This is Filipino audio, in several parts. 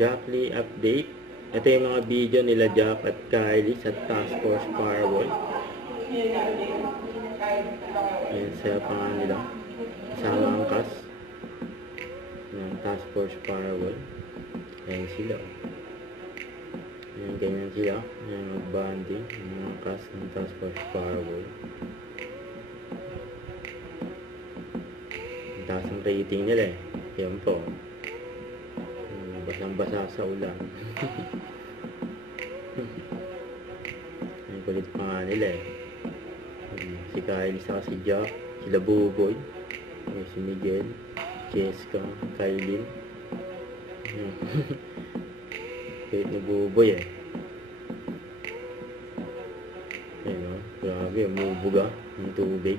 Jack Lee update. Ito yung mga video nila Jack at Kylie sa Task Force Firewall. Ayan sa pangalan nila. Kasama ang cast ng Task Force Firewall. Ayan sila. Ayan, ganyan sila. Ayan, mag-banding. Ang mga cast ng Task Force Firewall. Ang taas ang rating nila eh. Ayan po. Basang-basa sa ulan. Ang kulit pa nga nila eh. Si Kylie saka si Jack, sila Buboy, si Miguel, Jessica, Kylie. Kulit na Buboy eh. Ayun o, grabe, umubuga ng tubig.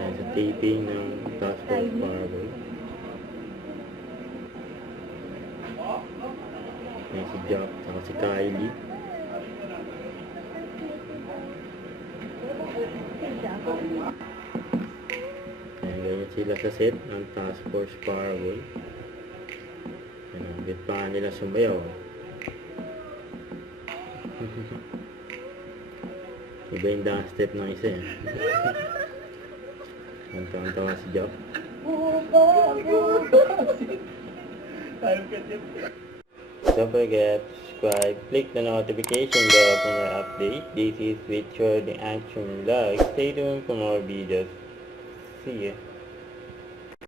Ayan, sa taping ng Task Force Firewall. Ayan si Jack, saka si Kylie. Ayan, ganyan sila sa set ng Task Force Firewall. Ayan, bit pa nila sumayaw. Iba yung dance step ng isa eh. Ang tawa si Jack. Don't forget to subscribe, click the notification bell for more update. This is Richard the Action Vlog. Stay tuned for more videos. See ya.